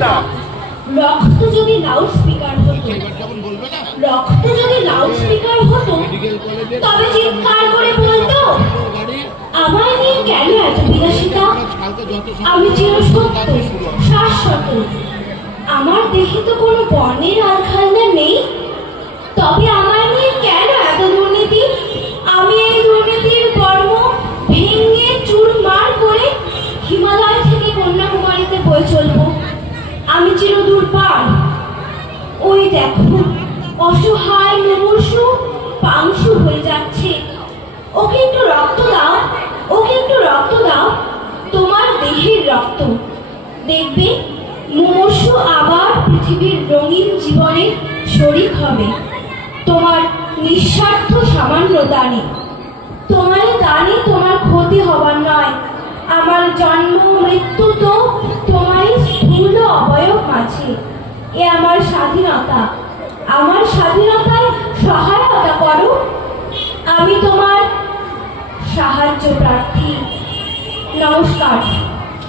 রক্ত যদি loud speaker হতো, রক্ত যদি লাউড স্পিকার হতো, তবে চিৎকার করে বলতো, আমায় নিয়ে কেন এত বিলাসিতা? আমি চিরসত্য, শাশ্বত। আমার দেহে তো কোনো বর্ণের আলখাল্লা নেই, তবে আমায় নিয়ে কেন এত দুর্নীতি? আমি এই দুর্নীতির কর্ম ভেঙে চুরমার করে হিমালয় থেকে কন্যাকুমারীতে বয়ে চলবো। আমি চিরদূর পার। ওই দেখো, অসহায় মুমূর্ষু পাংশু হয়ে যাচ্ছে। ওকে একটু রক্ত দাও, ওকে একটু রক্ত দাও, তোমার দেহের রক্ত। দেখবে মুমূর্ষু আবার পৃথিবীর রঙিন জীবনের শরীক হবে তোমার নিঃস্বার্থ সামান্য দানে। তোমার দানে তোমার ক্ষতি হবার নয়। আমার জন্ম মৃত্যু তো তোমার স্থূল অবয়ব মাঝে। এ আমার স্বাধীনতা, আমার স্বাধীনতায় সহায়তা করো। আমি তোমার সাহায্য প্রার্থী। নমস্কার।